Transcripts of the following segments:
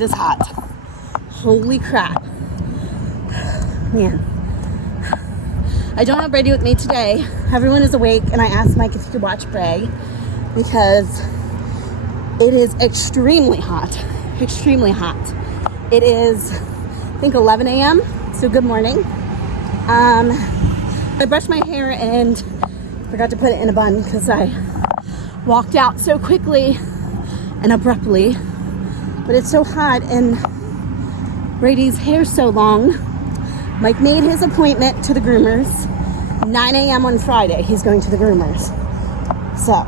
it is hot. Holy crap. Man. I don't have Brady with me today. Everyone is awake, and I asked Mike if he could watch Bray because it is extremely hot. Extremely hot. It is, I think, 11 a.m. So good morning. I brushed my hair and forgot to put it in a bun because I walked out so quickly and abruptly. But it's so hot and Brady's hair's so long. Mike made his appointment to the groomers. 9 a.m. on Friday, he's going to the groomers. So,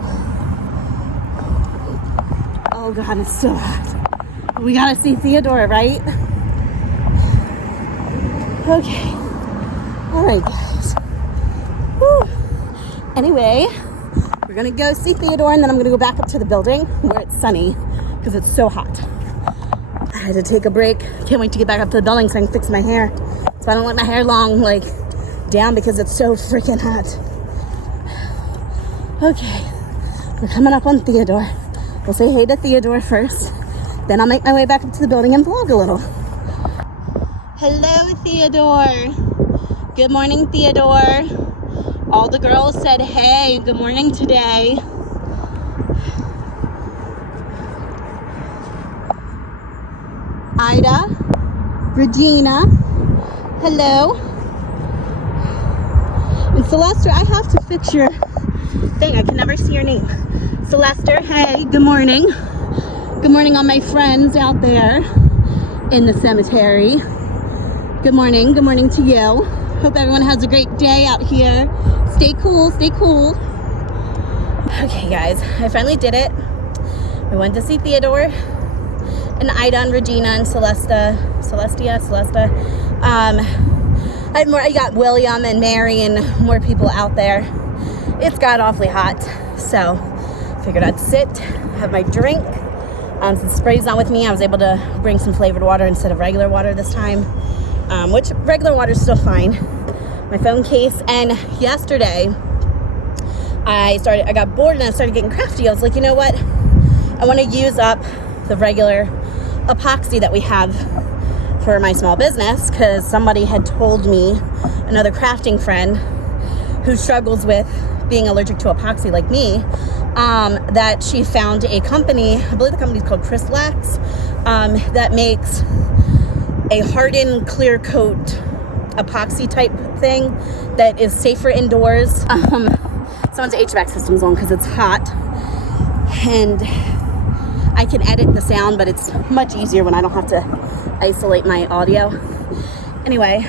oh God, it's so hot. We gotta see Theodora, right? Okay. All right, guys. Whew. Anyway, we're gonna go see Theodora and then I'm gonna go back up to the building where it's sunny because it's so hot. I had to take a break. Can't wait to get back up to the building so I can fix my hair. So I don't let my hair long, like, down because it's so freaking hot. Okay, we're coming up on Theodore. We'll say hey to Theodore first. Then I'll make my way back up to the building and vlog a little. Hello, Theodore. Good morning, Theodore. All the girls said hey, good morning today. Ida, Regina, hello. And Celeste, I have to fix your thing. I can never see your name. Celeste, hey, good morning. Good morning, all my friends out there in the cemetery. Good morning to you. Hope everyone has a great day out here. Stay cool, stay cool. Okay, guys, I finally did it. I went to see Theodore and Ida and Regina and Celestia. I got William and Mary and more people out there. It's got awfully hot, so figured I'd sit, have my drink. Since Spray's not with me, I was able to bring some flavored water instead of regular water this time, which regular water is still fine. My phone case, and yesterday I got bored and I started getting crafty. I was like, you know what? I want to use up the regular epoxy that we have for my small business because somebody had told me, another crafting friend who struggles with being allergic to epoxy like me, that she found a company, I believe the company's called Crystalax, that makes a hardened clear coat epoxy type thing that is safer indoors. Someone's HVAC system's on because it's hot, and I can edit the sound, but it's much easier when I don't have to isolate my audio. Anyway,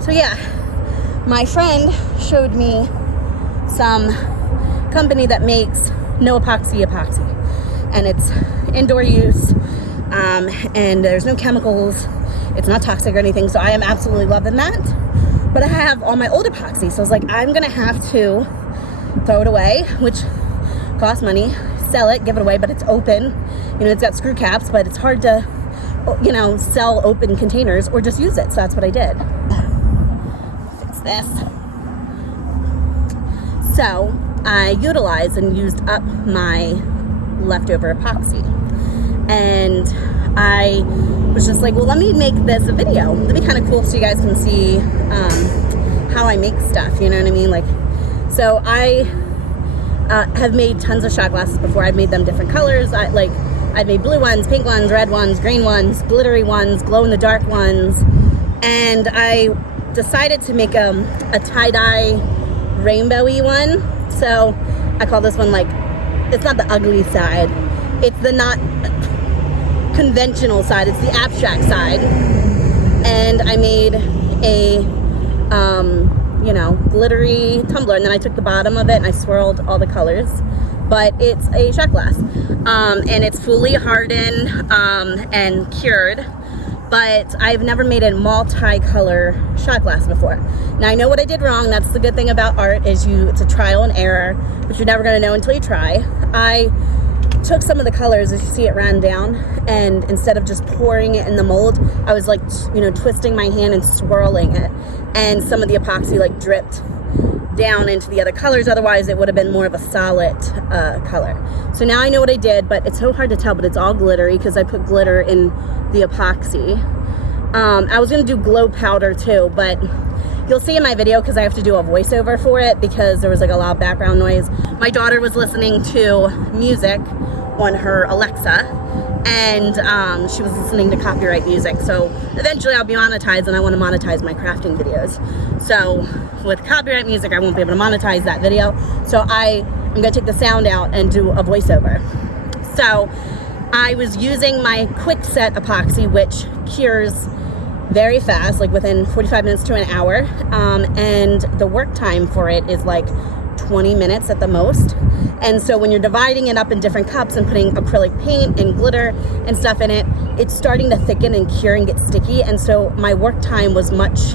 so yeah, my friend showed me some company that makes no epoxy, and it's indoor use, and there's no chemicals. It's not toxic or anything, so I am absolutely loving that. But I have all my old epoxy, so I was like, I'm gonna have to throw it away, which costs money, sell it, give it away, but it's open. You know, it's got screw caps, but it's hard to, you know, sell open containers or just use it. So that's what I did. Fix this. So I utilized and used up my leftover epoxy. And I was just like, well, let me make this a video. It'd be kind of cool so you guys can see how I make stuff, you know what I mean? Like, so I have made tons of shot glasses before. I've made them different colors. I've made blue ones, pink ones, red ones, green ones, glittery ones, glow-in-the-dark ones. And I decided to make a tie-dye rainbowy one. So I call this one, like, it's not the ugly side. It's the not conventional side. It's the abstract side. And I made a, you know, glittery tumbler. And then I took the bottom of it and I swirled all the colors. But it's a shot glass. And it's fully hardened and cured. But I've never made a multi-color shot glass before. Now I know what I did wrong. That's the good thing about art, is it's a trial and error, but you're never gonna know until you try. I took some of the colors, as you see it ran down, and instead of just pouring it in the mold, I was like, you know, twisting my hand and swirling it. And some of the epoxy like dripped down into the other colors. Otherwise, it would have been more of a solid color. So now I know what I did, but it's so hard to tell, but it's all glittery because I put glitter in the epoxy. I was going to do glow powder too, but you'll see in my video because I have to do a voiceover for it because there was like a lot of background noise. My daughter was listening to music on her Alexa, and she was listening to copyright music. So eventually I'll be monetized, and I want to monetize my crafting videos. So with copyright music, I won't be able to monetize that video. So I'm going to take the sound out and do a voiceover. So I was using my quick set epoxy, which cures very fast, like within 45 minutes to an hour. And the work time for it is like 20 minutes at the most. And so when you're dividing it up in different cups and putting acrylic paint and glitter and stuff in it, it's starting to thicken and cure and get sticky. And so my work time was much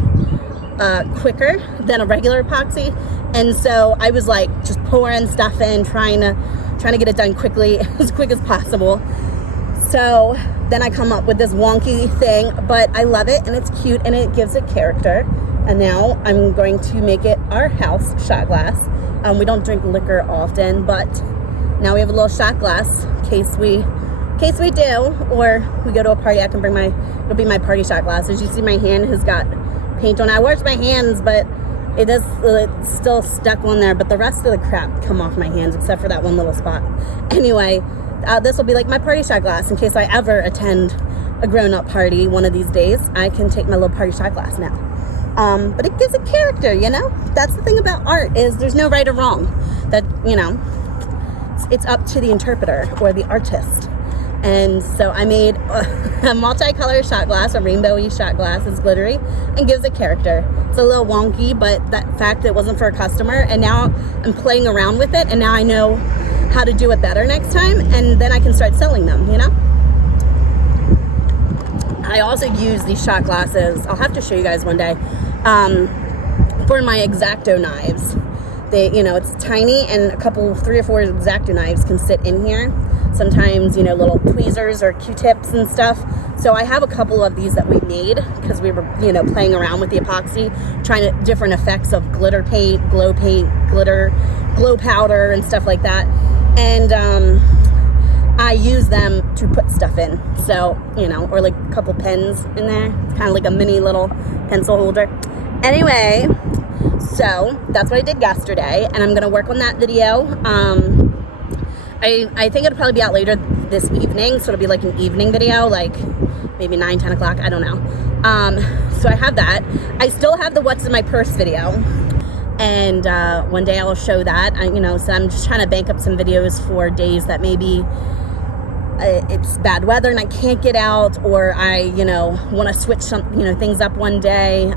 quicker than a regular epoxy. And so I was like just pouring stuff in, trying to get it done quickly, as quick as possible. So then I come up with this wonky thing, but I love it and it's cute and it gives it character. And now I'm going to make it our house shot glass. We don't drink liquor often, but now we have a little shot glass in case we do, or we go to a party. I can bring it'll be my party shot glass. As you see, my hand has got paint on it. I wash my hands, but it's still stuck on there, but the rest of the crap come off my hands except for that one little spot. Anyway, this will be like my party shot glass in case I ever attend a grown-up party one of these days. I can take my little party shot glass now. But it gives it character, you know? That's the thing about art, is there's no right or wrong. That, you know, it's up to the interpreter or the artist. And so I made a multicolor shot glass, a rainbowy shot glass. It's glittery and gives it character. It's a little wonky, but that fact it wasn't for a customer, and now I'm playing around with it, and now I know how to do it better next time, and then I can start selling them, you know? I also use these shot glasses, I'll have to show you guys one day, for my X-Acto knives. They, you know, it's tiny, and 3 or 4 X-Acto knives can sit in here. Sometimes, you know, little tweezers or Q-tips and stuff. So I have a couple of these that we made because we were, you know, playing around with the epoxy, trying different effects of glitter paint, glitter, glow powder, and stuff like that. And I use them to put stuff in. So, you know, or like a couple pens in there. It's kind of like a mini little pencil holder. Anyway, so that's what I did yesterday, and I'm going to work on that video. I think it'll probably be out later this evening, so it'll be like an evening video, like maybe 9, 10 o'clock, I don't know. So I have that. I still have the what's in my purse video, and one day I'll show that. You know, so I'm just trying to bank up some videos for days that maybe it's bad weather and I can't get out, or I, you know, want to switch some, you know, things up one day.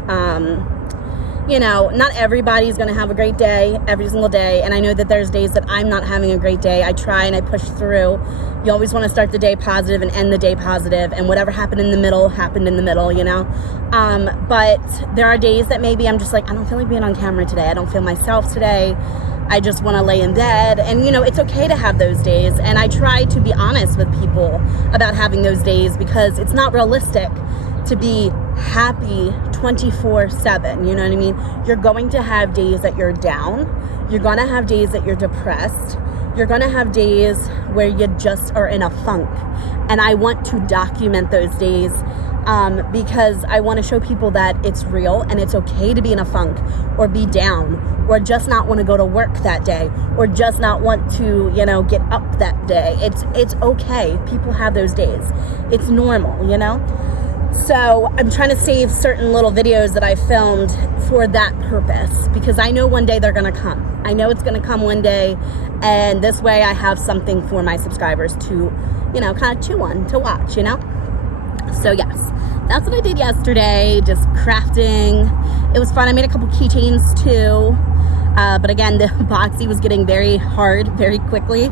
You know, not everybody's going to have a great day every single day. And I know that there's days that I'm not having a great day. I try and I push through. You always want to start the day positive and end the day positive. And whatever happened in the middle, happened in the middle, you know. But there are days that maybe I'm just like, I don't feel like being on camera today. I don't feel myself today. I just want to lay in bed. And, you know, it's okay to have those days. And I try to be honest with people about having those days, because it's not realistic to be happy 24/7, you know what I mean? You're going to have days that you're down. You're going to have days that you're depressed. You're going to have days where you just are in a funk. And I want to document those days because I want to show people that it's real and it's okay to be in a funk or be down or just not want to go to work that day or just not want to, you know, get up that day. It's okay. People have those days. It's normal, you know? So I'm trying to save certain little videos that I filmed for that purpose, because I know one day they're going to come. I know it's going to come one day, and this way I have something for my subscribers to, you know, kind of chew on, to watch, you know? So yes, that's what I did yesterday, just crafting. It was fun. I made a couple keychains too. But again, the epoxy was getting very hard very quickly.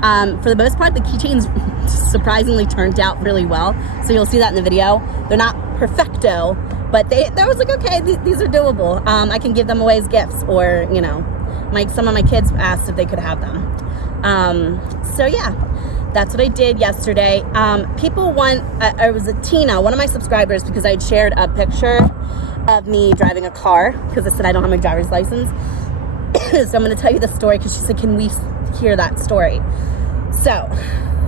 For the most part, the keychains surprisingly turned out really well. So you'll see that in the video. They're not perfecto, but they was like, okay, these are doable. I can give them away as gifts, or, you know, some of my kids asked if they could have them. So yeah, that's what I did yesterday. People want, I was a Tina, one of my subscribers, because I had shared a picture of me driving a car, because I said I don't have my driver's license. So I'm going to tell you the story because she said, can we hear that story? So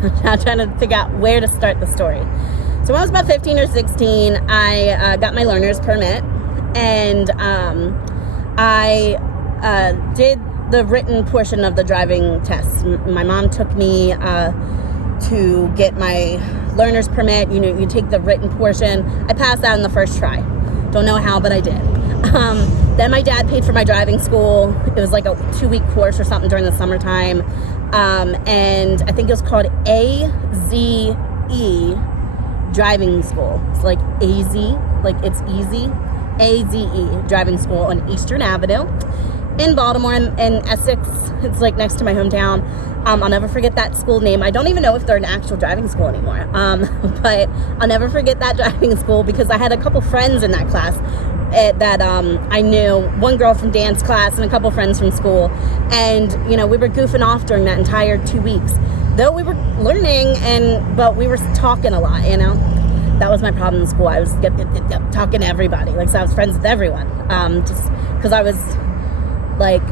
I'm now trying to figure out where to start the story. So when I was about 15 or 16, I got my learner's permit, and I did the written portion of the driving test. My mom took me to get my learner's permit. You know, you take the written portion. I passed that in the first try. Don't know how, but I did. Then my dad paid for my driving school. It was like a 2-week course or something during the summertime. And I think it was called AZE driving school. It's like AZ, like it's easy. AZE driving school on Eastern Avenue in Baltimore in Essex. It's like next to my hometown. I'll never forget that school name. I don't even know if they're an actual driving school anymore. But I'll never forget that driving school because I had a couple friends in that class that I knew. One girl from dance class and a couple friends from school. And, you know, we were goofing off during that entire 2 weeks. Though we were learning, but we were talking a lot, you know. That was my problem in school. I was talking to everybody. Like, so I was friends with everyone. Just because I was, like,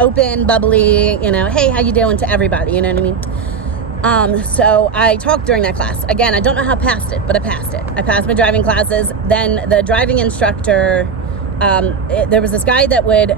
open, bubbly, you know, hey, how you doing to everybody, you know what I mean? So I talked during that class. Again, I don't know how I passed it, but I passed it. I passed my driving classes. Then the driving instructor, there was this guy that would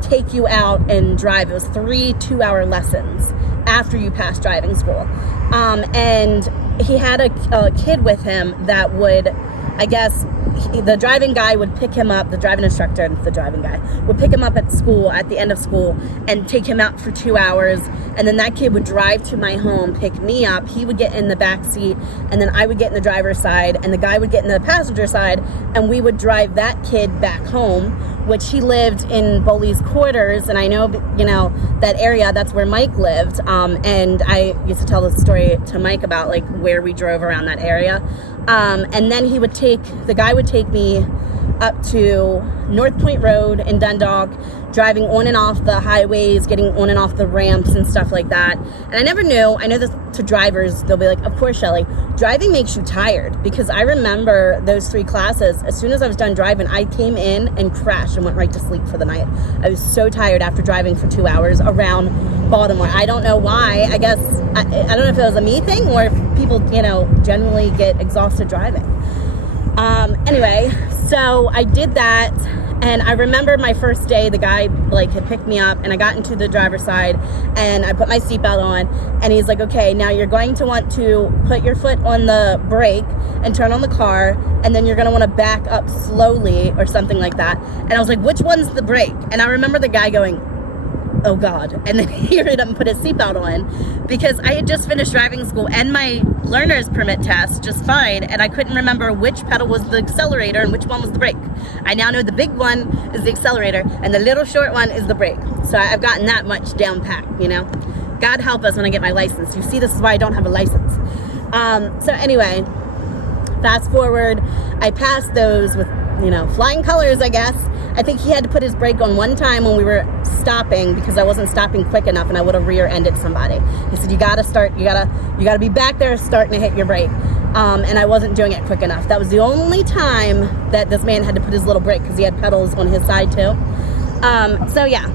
take you out and drive. It was 3 2-hour lessons after you passed driving school. And he had a kid with him that would, I guess, the driving guy would pick him up, the driving instructor and the driving guy would pick him up at school, at the end of school, and take him out for 2 hours. And then that kid would drive to my home, pick me up. He would get in the back seat, and then I would get in the driver's side, and the guy would get in the passenger side, and we would drive that kid back home, which he lived in Bowley's Quarters. And I know, you know, that area, that's where Mike lived. And I used to tell the story to Mike about like where we drove around that area. And then the guy would take me up to North Point Road in Dundalk, driving on and off the highways, getting on and off the ramps and stuff like that. And I never knew, I know this to drivers, they'll be like, of course, Shelley, driving makes you tired. Because I remember those 3 classes, as soon as I was done driving, I came in and crashed and went right to sleep for the night. I was so tired after driving for 2 hours around Baltimore. I don't know why. I guess, I don't know if it was a me thing or if people, you know, generally get exhausted driving. Anyway, so I did that, and I remember my first day, the guy like had picked me up, and I got into the driver's side, and I put my seatbelt on, and he's like, okay, now you're going to want to put your foot on the brake and turn on the car, and then you're going to want to back up slowly or something like that. And I was like, which one's the brake? And I remember the guy going, oh God. And then he hurried up and put his seatbelt on because I had just finished driving school and my learner's permit test just fine, and I couldn't remember which pedal was the accelerator and which one was the brake. I now know the big one is the accelerator and the little short one is the brake. So I've gotten that much down pat, you know. God help us when I get my license. You see, this is why I don't have a license. So anyway, fast forward, I passed those with, you know, flying colors, I guess. I think he had to put his brake on one time when we were stopping because I wasn't stopping quick enough and I would have rear-ended somebody. He said, you gotta start, you gotta be back there starting to hit your brake. And I wasn't doing it quick enough. That was the only time that this man had to put his little brake because he had pedals on his side too. So yeah,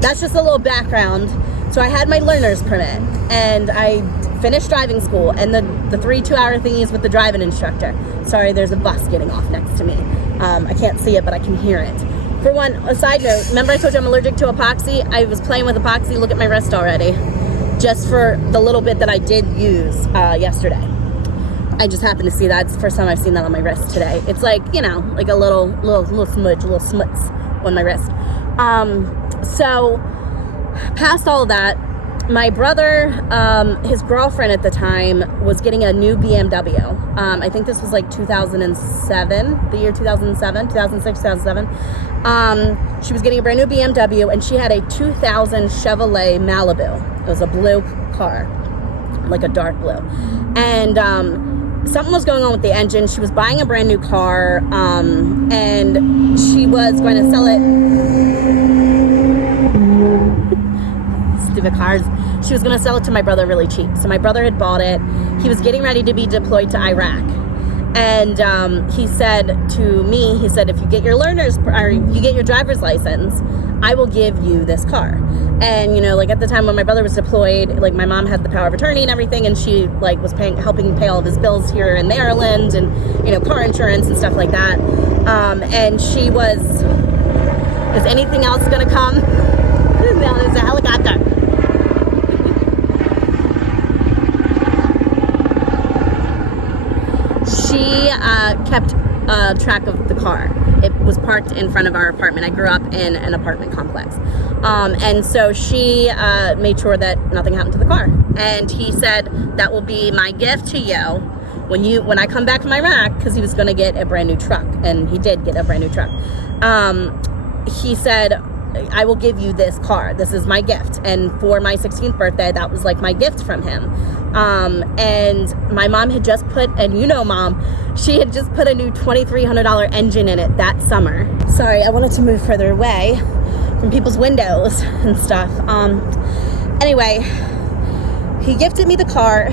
that's just a little background. So I had my learner's permit and I finished driving school and the 3 2-hour thingies with the driving instructor. Sorry, there's a bus getting off next to me. I can't see it, but I can hear it. For one, a side note, remember I told you I'm allergic to epoxy? I was playing with epoxy, look at my wrist already. Just for the little bit that I did use yesterday. I just happened to see that. It's the first time I've seen that on my wrist today. It's like, you know, like a little smudge, a little smuts on my wrist. So, past all that, my brother, his girlfriend at the time was getting a new BMW. I think this was like 2007, the year 2007, 2006, 2007. She was getting a brand new BMW and she had a 2000 Chevrolet Malibu. It was a blue car, like a dark blue. And something was going on with the engine. She was buying a brand new car and she was going to sell it. Stupid cars. She was going to sell it to my brother really cheap. So my brother had bought it. He was getting ready to be deployed to Iraq. And he said to me, he said, if you get your driver's license, I will give you this car. And, you know, like at the time when my brother was deployed, like my mom had the power of attorney and everything, and she like was helping pay all of his bills here in Maryland, and, you know, car insurance and stuff like that. And she was, is anything else gonna come? No, there's a helicopter. She kept track of the car. It was parked in front of our apartment. I grew up in an apartment complex. And so she made sure that nothing happened to the car. And he said, that will be my gift to you when I come back from Iraq, because he was going to get a brand new truck. And he did get a brand new truck. He said, I will give you this car. This is my gift. And for my 16th birthday, that was like my gift from him. And my mom had just put, and you know, Mom, she had just put a new $2,300 engine in it that summer. Sorry, I wanted to move further away from people's windows and stuff. Anyway, he gifted me the car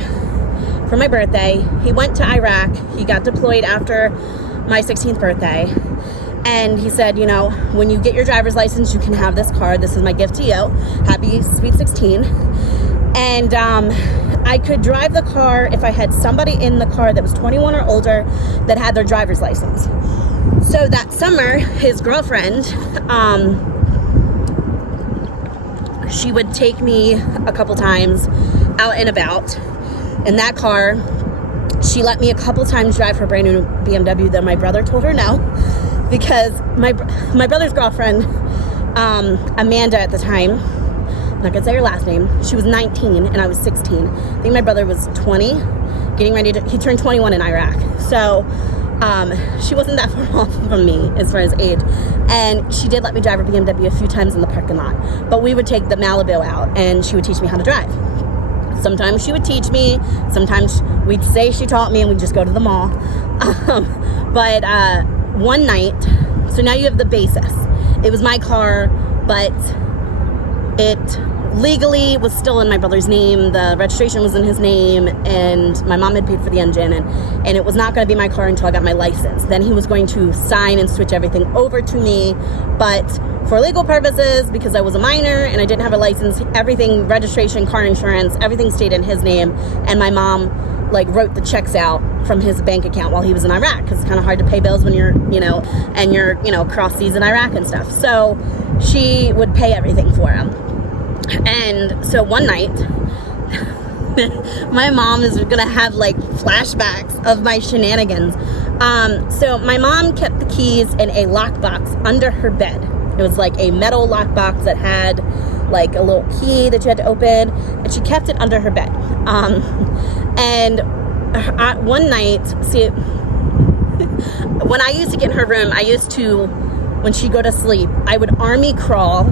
for my birthday. He went to Iraq. He got deployed after my 16th birthday. And he said, you know, when you get your driver's license, you can have this car. This is my gift to you. Happy Sweet 16. And I could drive the car if I had somebody in the car that was 21 or older that had their driver's license. So that summer, his girlfriend, she would take me a couple times out and about in that car. She let me a couple times drive her brand new BMW that my brother told her no, because my brother's girlfriend, Amanda at the time, I'm not gonna say her last name, she was 19 and I was 16. I think my brother was 20, getting ready to, he turned 21 in Iraq. So she wasn't that far off from me as far as age. And she did let me drive her BMW a few times in the parking lot. But we would take the Malibu out and she would teach me how to drive. Sometimes she would teach me, sometimes we'd say she taught me and we'd just go to the mall. But one night, so now you have the basis. It was my car, but it legally was still in my brother's name. The registration was in his name, and my mom had paid for the engine, and it was not going to be my car until I got my license. Then he was going to sign and switch everything over to me, but for legal purposes, because I was a minor and I didn't have a license, everything, registration, car insurance, everything stayed in his name, and my mom like wrote the checks out from his bank account while he was in Iraq, because it's kind of hard to pay bills when you're, you know, and you're, you know, cross seas in Iraq and stuff. So she would pay everything for him. And so one night, my mom is gonna have like flashbacks of my shenanigans. So my mom kept the keys in a lockbox under her bed. It was like a metal lockbox that had like a little key that you had to open, and she kept it under her bed. And one night, see, when I used to get in her room, I used to, when she'd go to sleep, I would army crawl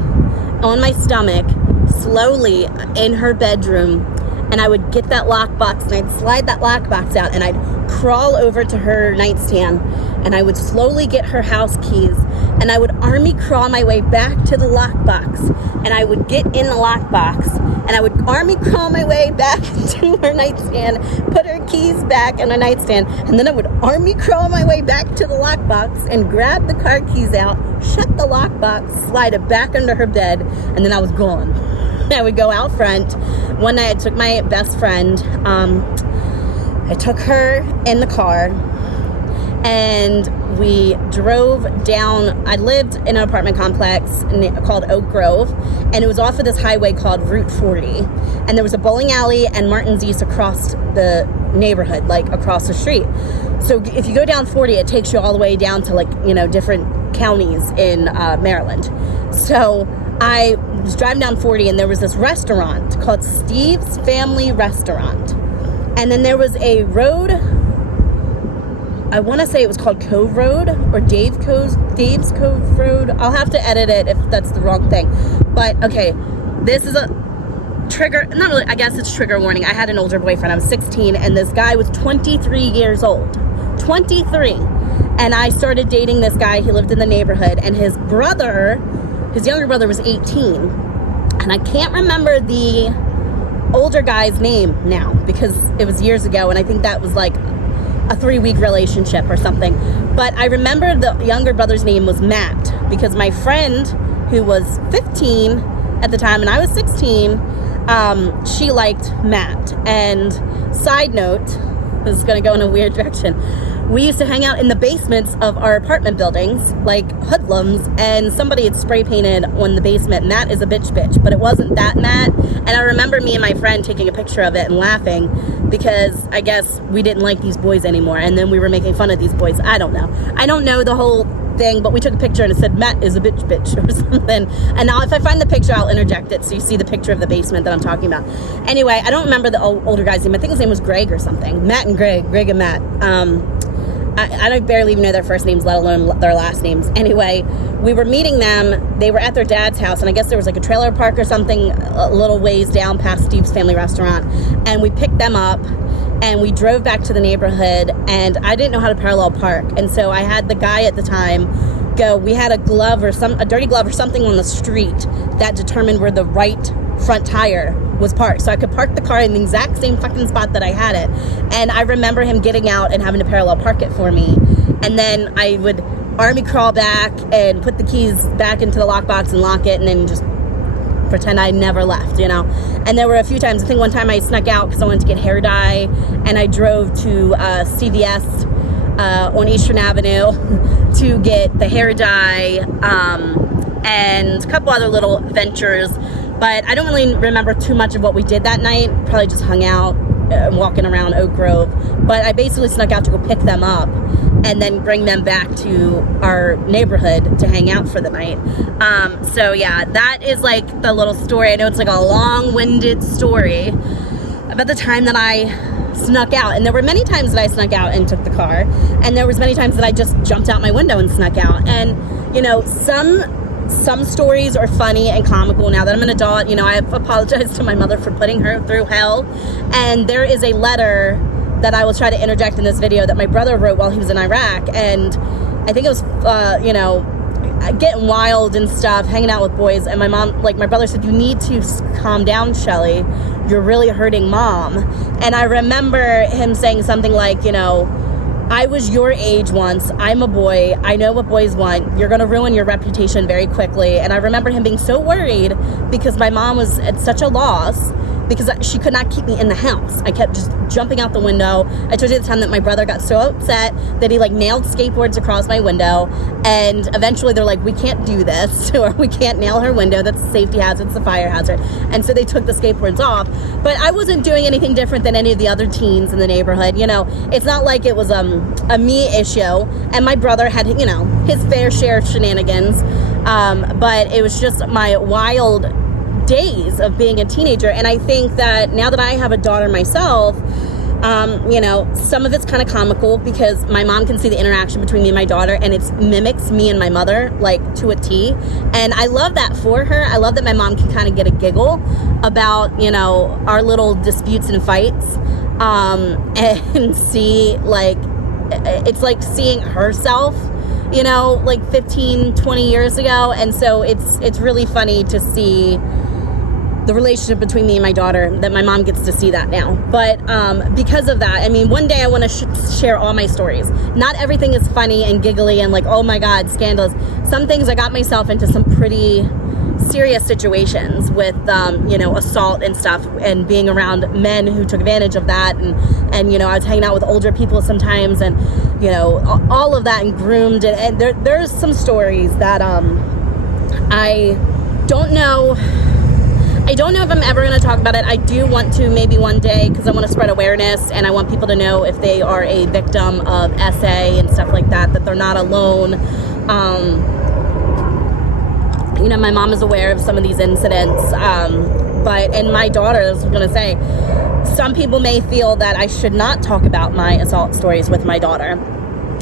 on my stomach slowly in her bedroom, and I would get that lockbox and I'd slide that lockbox out and I'd crawl over to her nightstand and I would slowly get her house keys and I would army crawl my way back to the lockbox, and I would get in the lockbox and I would army crawl my way back to her nightstand, put her keys back in her nightstand, and then I would army crawl my way back to the lockbox and grab the car keys out, shut the lockbox, slide it back under her bed, and then I was gone. I would go out front. One night I took my best friend, I took her in the car, and we drove down. I lived in an apartment complex called Oak Grove, and it was off of this highway called Route 40, and there was a bowling alley and Martin's East across the neighborhood, like across the street. So if you go down 40, it takes you all the way down to like, you know, different counties in Maryland. So I was driving down 40 and there was this restaurant called Steve's Family Restaurant. And then there was a road, I want to say it was called Cove Road or Dave's Cove Road. I'll have to edit it if that's the wrong thing. But okay, this is a trigger, not really, I guess it's trigger warning. I had an older boyfriend. I was 16 and this guy was 23 years old. 23. And I started dating this guy. He lived in the neighborhood, and his brother, his younger brother, was 18. And I can't remember the older guy's name now because it was years ago, and I think that was like a 3-week relationship or something. But I remember the younger brother's name was Matt because my friend who was 15 at the time and I was 16, she liked Matt. And side note, this is going to go in a weird direction. We used to hang out in the basements of our apartment buildings like hoodlums, and somebody had spray painted on the basement, Matt is a bitch, but it wasn't that Matt. And I remember me and my friend taking a picture of it and laughing because I guess we didn't like these boys anymore, and then we were making fun of these boys. I don't know the whole thing, but we took a picture and it said Matt is a bitch or something. And now if I find the picture, I'll interject it so you see the picture of the basement that I'm talking about. Anyway, I don't remember the older guy's name. I think his name was Greg or something. Matt and Greg and Matt. I don't barely even know their first names, let alone their last names. Anyway, we were meeting them. They were at their dad's house, and I guess there was like a trailer park or something a little ways down past Steve's Family Restaurant. And we picked them up, and we drove back to the neighborhood, and I didn't know how to parallel park. And so I had the guy at the time go, we had a dirty glove or something on the street that determined where the right front tire was parked, so I could park the car in the exact same fucking spot that I had it. And I remember him getting out and having to parallel park it for me, and then I would army crawl back and put the keys back into the lockbox and lock it, and then just pretend I never left, you know. And there were a few times, I think one time I snuck out because I wanted to get hair dye, and I drove to CVS on Eastern Avenue to get the hair dye, and a couple other little ventures. But I don't really remember too much of what we did that night. Probably just hung out, walking around Oak Grove. But I basically snuck out to go pick them up and then bring them back to our neighborhood to hang out for the night. So yeah, that is like the little story. I know it's like a long-winded story about the time that I snuck out. And there were many times that I snuck out and took the car. And there was many times that I just jumped out my window and snuck out. And, you know, some stories are funny and comical. Now that I'm an adult, you know, I have apologized to my mother for putting her through hell. And there is a letter that I will try to interject in this video that my brother wrote while he was in Iraq. And I think it was, you know, getting wild and stuff, hanging out with boys. And my mom, like my brother said, you need to calm down, Shelley. You're really hurting mom. And I remember him saying something like, you know, I was your age once. I'm a boy. I know what boys want. You're going to ruin your reputation very quickly. And I remember him being so worried because my mom was at such a loss because she could not keep me in the house. I kept just jumping out the window. I told you at the time that my brother got so upset that he like nailed skateboards across my window. And eventually they're like, we can't do this, or we can't nail her window. That's a safety hazard. It's a fire hazard. And so they took the skateboards off. But I wasn't doing anything different than any of the other teens in the neighborhood. You know, it's not like it was a me issue. And my brother had, you know, his fair share of shenanigans. But it was just my wild days of being a teenager. And I think that now that I have a daughter myself, you know, some of it's kind of comical because my mom can see the interaction between me and my daughter, and it mimics me and my mother like to a T. And I love that for her. I love that my mom can kind of get a giggle about, you know, our little disputes and fights, and see like, it's like seeing herself, you know, like 15, 20 years ago. And so it's really funny to see the relationship between me and my daughter, that my mom gets to see that now. But because of that, I mean, one day I want to share all my stories. Not everything is funny and giggly and like, oh my God, scandalous. Some things I got myself into some pretty serious situations with, you know, assault and stuff, and being around men who took advantage of that. And you know, I was hanging out with older people sometimes, and, you know, all of that, and groomed. And there's some stories that I don't know if I'm ever going to talk about it. I do want to maybe one day, because I want to spread awareness, and I want people to know if they are a victim of SA and stuff like that, that they're not alone. You know, my mom is aware of some of these incidents, and my daughter, I was going to say, some people may feel that I should not talk about my assault stories with my daughter.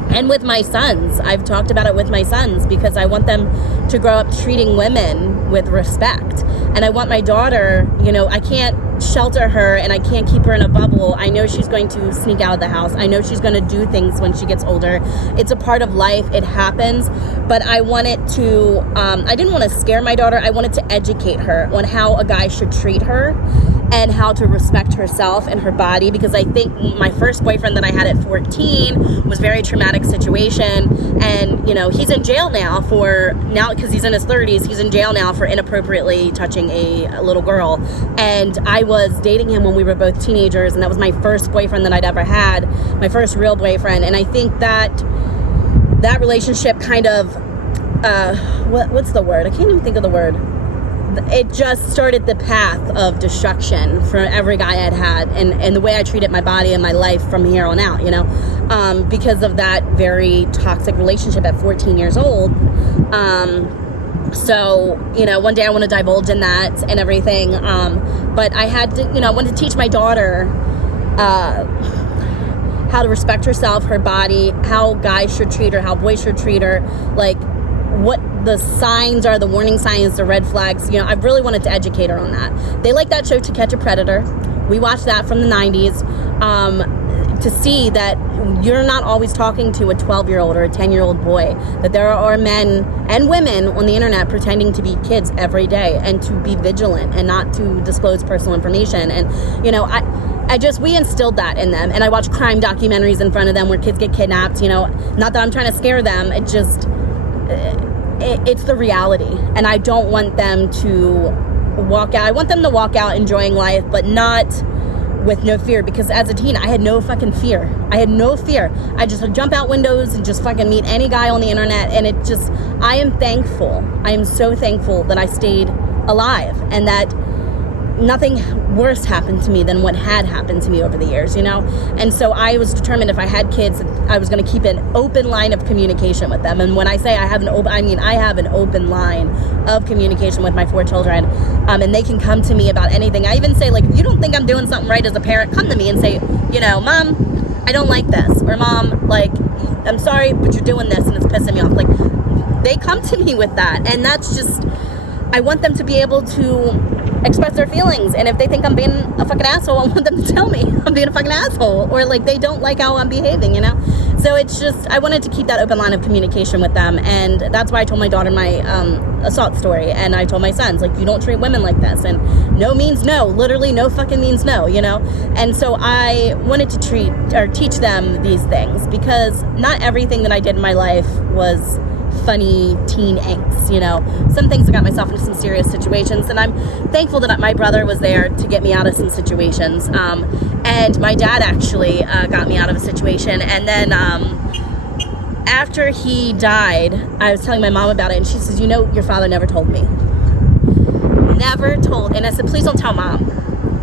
And with my sons, I've talked about it with my sons because I want them to grow up treating women with respect. And I want my daughter, you know, I can't shelter her and I can't keep her in a bubble. I know she's going to sneak out of the house. I know she's going to do things when she gets older. It's a part of life. It happens. But I wanted to, I didn't want to scare my daughter. I wanted to educate her on how a guy should treat her. and how to respect herself and her body, because I think my first boyfriend that I had at 14 was a very traumatic situation, and he's in jail now because he's in his 30s. He's in jail now for inappropriately touching a little girl, and I was dating him when we were both teenagers, and that was my first boyfriend that I'd ever had, my first real boyfriend. And I think that relationship kind of what's the word? I can't even think of the word. It just started the path of destruction for every guy I'd had, and the way I treated my body and my life from here on out, because of that very toxic relationship at 14 years old. So, one day I want to divulge in that and everything, but I had to, I wanted to teach my daughter how to respect herself, her body, how guys should treat her, how boys should treat her, like what the signs are, the warning signs, the red flags. I really wanted to educate her on that. They like that show To Catch a Predator. We watched that from the 90s to see that you're not always talking to a 12-year-old or a 10-year-old boy, that there are men and women on the internet pretending to be kids every day, and to be vigilant and not to disclose personal information. And, we instilled that in them. And I watch crime documentaries in front of them where kids get kidnapped, not that I'm trying to scare them. It just, it's the reality. And I don't want them to walk out. I want them to walk out enjoying life, but not with no fear, because as a teen, I had no fucking fear. I had no fear. I just would jump out windows and just fucking meet any guy on the internet. And I am thankful. I am so thankful that I stayed alive, and that nothing worse happened to me than what had happened to me over the years, And so I was determined, if I had kids, I was going to keep an open line of communication with them. And when I say I have an open line of communication with my 4 children, and they can come to me about anything. I even say, like, if you don't think I'm doing something right as a parent, come to me and say, Mom, I don't like this, or Mom, like, I'm sorry, but you're doing this and it's pissing me off. Like, they come to me with that, and that's just, I want them to be able to express their feelings. And if they think I'm being a fucking asshole, I want them to tell me I'm being a fucking asshole, or like they don't like how I'm behaving, So it's just, I wanted to keep that open line of communication with them. And that's why I told my daughter my assault story, and I told my sons, like, you don't treat women like this, and no means no, literally no fucking means no, And so I wanted to teach them these things, because not everything that I did in my life was funny teen angst, Some things I got myself into some serious situations, and I'm thankful that my brother was there to get me out of some situations. And my dad actually got me out of a situation. And then after he died, I was telling my mom about it, and she says, your father never told me. Never told. And I said, please don't tell Mom.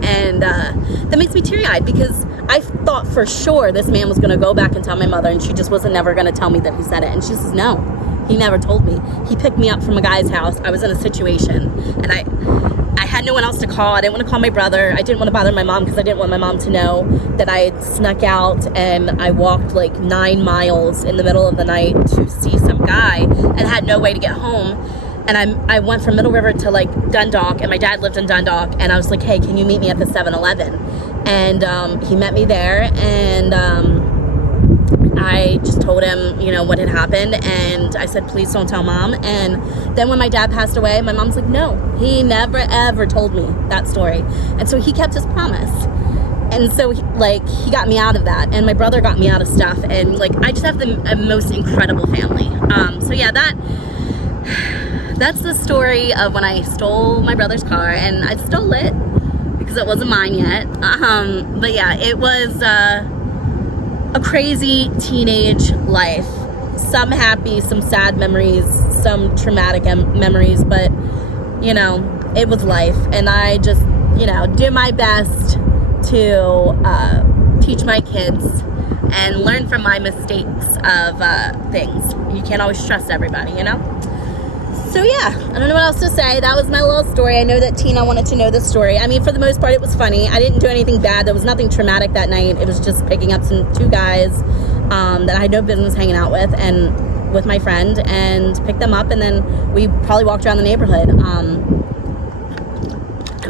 And that makes me teary-eyed, because I thought for sure this man was going to go back and tell my mother, and she just wasn't never going to tell me that he said it. And she says, no, he never told me. He picked me up from a guy's house. I was in a situation, and I had no one else to call. I didn't want to call my brother. I didn't want to bother my mom, because I didn't want my mom to know that I had snuck out and I walked like 9 miles in the middle of the night to see some guy and had no way to get home. And I went from Middle River to like Dundalk, and my dad lived in Dundalk, and I was like, hey, can you meet me at the 7-Eleven? And he met me there, and I just told him, what had happened, and I said, please don't tell Mom. And then when my dad passed away, my mom's like, no, he never ever told me that story. And so he kept his promise. And so he got me out of that, and my brother got me out of stuff, and like I just have the most incredible family. So yeah, that's the story of when I stole my brother's car, and I stole it because it wasn't mine yet. But yeah, it was a crazy teenage life. Some happy, some sad memories, some traumatic memories, but it was life. And I just, do my best to teach my kids and learn from my mistakes of things. You can't always trust everybody, So yeah, I don't know what else to say. That was my little story. I know that Tina wanted to know the story. I mean, for the most part, it was funny. I didn't do anything bad. There was nothing traumatic that night. It was just picking up 2 guys that I had no business hanging out with, and with my friend, and picked them up, and then we probably walked around the neighborhood and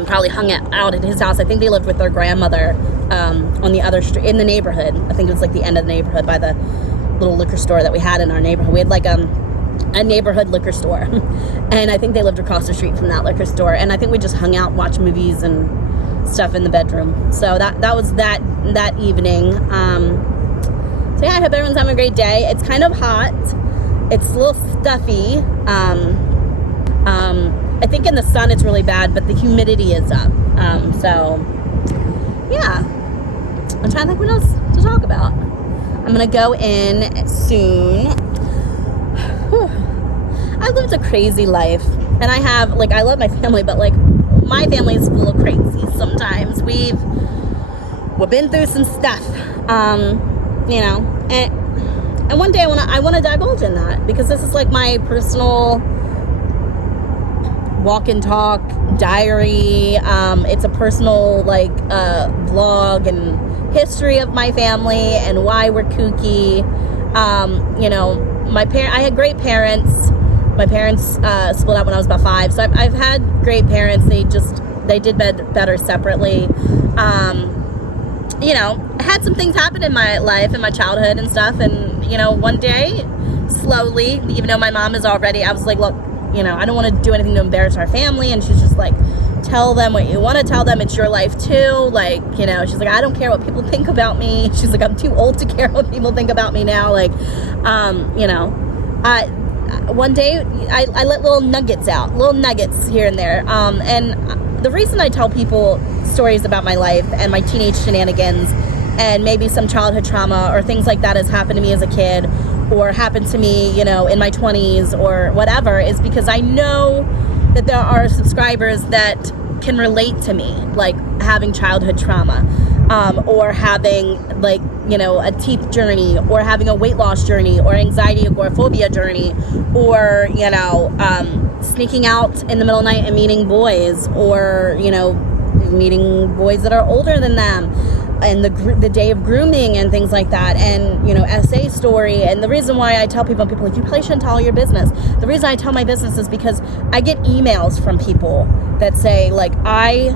probably hung out at his house. I think they lived with their grandmother on the other street in the neighborhood. I think it was like the end of the neighborhood by the little liquor store that we had in our neighborhood. We had like a neighborhood liquor store, and I think they lived across the street from that liquor store, and I think we just hung out, watched movies, and stuff in the bedroom. So that was that evening. So yeah, I hope everyone's having a great day. It's kind of hot. It's a little stuffy. I think in the sun it's really bad, but the humidity is up. So yeah, I'm trying to think what else to talk about. I'm gonna go in soon. I lived a crazy life, and I have, like, I love my family, but like my family is full of crazy sometimes. We've been through some stuff, you know, and one day I want to divulge in that, because this is like my personal walk and talk diary. It's a personal, like, vlog and history of my family and why we're kooky. You know, I had great parents. My parents split up when I was about 5, so I've had great parents. They did better separately. You know, I had some things happen in my life, in my childhood and stuff, and, you know, one day, slowly, even though my mom is already, I was like, look, you know, I don't want to do anything to embarrass our family, and she's just like, tell them what you want to tell them, it's your life too, like, you know, she's like, I don't care what people think about me. She's like, I'm too old to care what people think about me now, like, you know, one day, I let little nuggets here and there, and the reason I tell people stories about my life and my teenage shenanigans and maybe some childhood trauma or things like that has happened to me as a kid or happened to me, you know, in my 20s or whatever, is because I know that there are subscribers that can relate to me, like having childhood trauma, or having, like, you know, a teeth journey, or having a weight loss journey, or anxiety agoraphobia journey, or, you know, sneaking out in the middle of the night and meeting boys, or, you know, meeting boys that are older than them, and the day of grooming and things like that, and, you know, SA story. And the reason why I tell people like, you probably shouldn't tell your business. The reason I tell my business is because I get emails from people that say, like, I,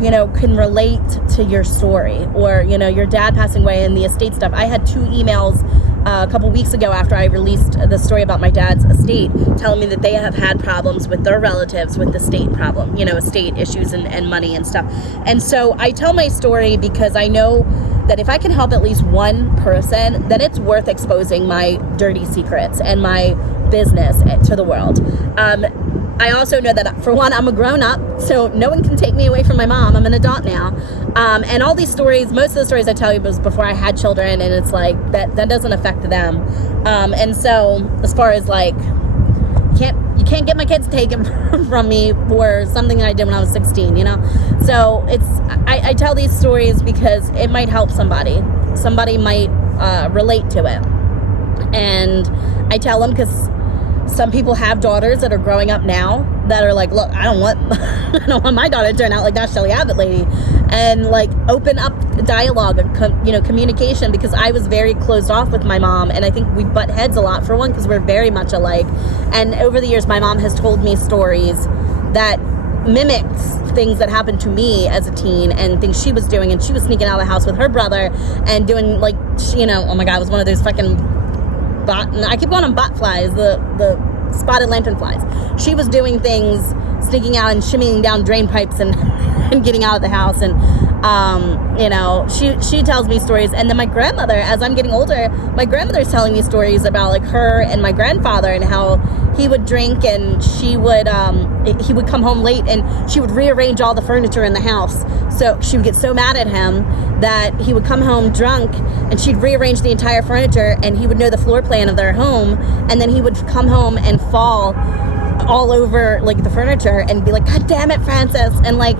you know, can relate to your story, or, you know, your dad passing away and the estate stuff. I had 2 emails a couple weeks ago after I released the story about my dad's estate, telling me that they have had problems with their relatives with the estate problem, you know, estate issues and money and stuff. And so I tell my story because I know that if I can help at least one person, then it's worth exposing my dirty secrets and my business to the world. I also know that, for one, I'm a grown-up, so no one can take me away from my mom. I'm an adult now. And all these stories, most of the stories I tell you was before I had children, and it's like, that doesn't affect them. And so, as far as, like, you can't get my kids taken from me for something that I did when I was 16, you know? So, I tell these stories because it might help somebody. Somebody might relate to it. And I tell them because some people have daughters that are growing up now that are like, look, I don't want my daughter to turn out like that Shelley Abbott lady, and like open up dialogue and you know, communication, because I was very closed off with my mom, and I think we butt heads a lot, for one, because we're very much alike. And over the years, my mom has told me stories that mimicked things that happened to me as a teen and things she was doing, and she was sneaking out of the house with her brother and doing, like, you know, oh my God, it was one of those fucking I keep calling them bot flies, the spotted lantern flies. She was doing things, sneaking out and shimmying down drain pipes and getting out of the house. And, you know, she tells me stories. And then my grandmother, as I'm getting older, my grandmother's telling me stories about, like, her and my grandfather and how he would drink, and he would come home late and she would rearrange all the furniture in the house. So she would get so mad at him that he would come home drunk and she'd rearrange the entire furniture, and he would know the floor plan of their home, and then he would come home and fall all over, like, the furniture and be like, God damn it, Francis. And, like,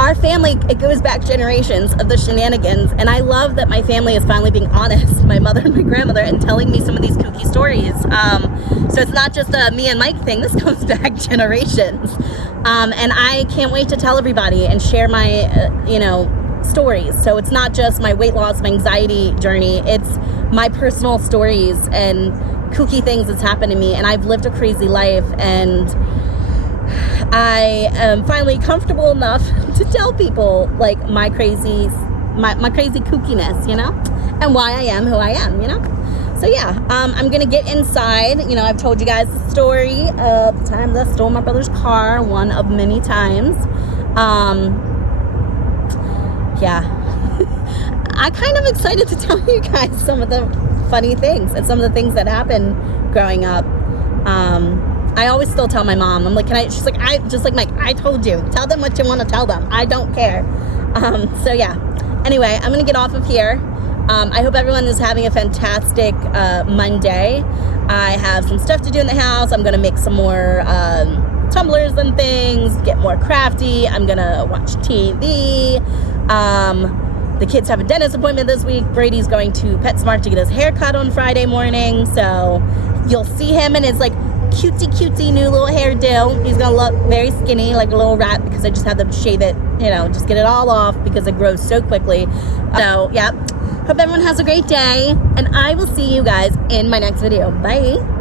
our family, it goes back generations of the shenanigans, and I love that my family is finally being honest, my mother and my grandmother, and telling me some of these kooky stories. So it's not just a me and Mike thing. This goes back generations, and I can't wait to tell everybody and share my you know, stories. So it's not just my weight loss, my anxiety journey, it's my personal stories and kooky things that's happened to me. And I've lived a crazy life, and I am finally comfortable enough to tell people, like, my crazy kookiness, you know, and why I am who I am, you know. So yeah, I'm gonna get inside. You know, I've told you guys the story of the times I stole my brother's car, one of many times. yeah, I kind of excited to tell you guys some of the funny things and some of the things that happened growing up. I always still tell my mom, I'm like, she's like, Mike, I told you, tell them what you want to tell them. I don't care. So yeah, anyway, I'm going to get off of here. I hope everyone is having a fantastic Monday. I have some stuff to do in the house. I'm going to make some more tumblers and things, get more crafty. I'm going to watch TV. The kids have a dentist appointment this week. Brady's going to PetSmart to get his hair cut on Friday morning. So you'll see him in his like cutesy new little hairdo. He's going to look very skinny, like a little rat, because I just had to shave it, just get it all off because it grows so quickly. So yeah, hope everyone has a great day, and I will see you guys in my next video. Bye.